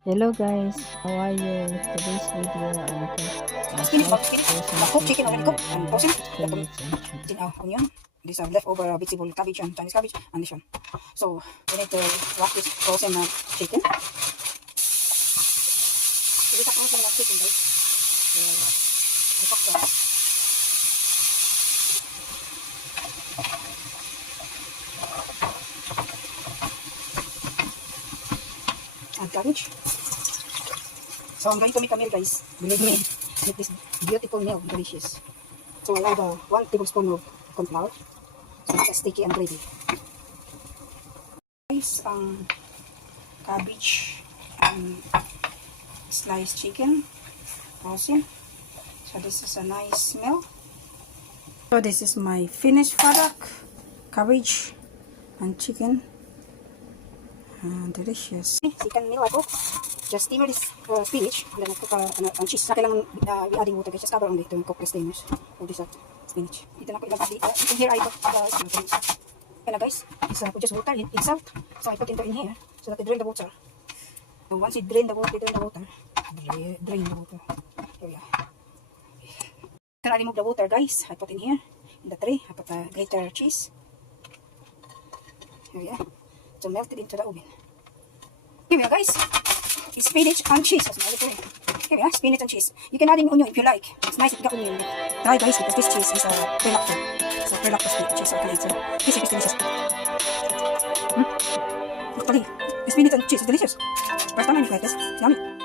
Hello guys, how are you? Today's video Cooked chicken already cooked and frozen. spinach and chicken. Onion. This leftover vegetable cabbage and Chinese cabbage and this one. So we need to wrap this frozen chicken. So this is frozen chicken, guys. I cooked and cabbage. So I'm going to make a meal, guys. Believe me, make this beautiful meal, delicious. So I add 1 tablespoon of corn flour. So it's sticky and gravy. Guys, cabbage and sliced chicken, frozen. So this is a nice meal. So this is my finished product: cabbage and chicken. Delicious. Second meal I cook. Just steamer this spinach and then I cook and cheese. Na kailangan i-adding water, guys. Just cover only to cook the steamers of this spinach. Ito na ko ilang in here I put and guys, it's put just water in salt. So I put into in here so that they drain the water. And once you drain the water, drain the water. Here we are. Then I remove the water, guys. I put in here in the tray. I put grated cheese. Here we are. So melt it into the oven. Here we are, guys. It's spinach and cheese. Here we are, spinach and cheese. You can add in onion if you like. It's nice if you got onion. Try, guys, because this cheese is pre-lacto. So pre-lacto cheese. So okay, so this is delicious. Actually, spinach and cheese is delicious. First time I tried this. Yummy.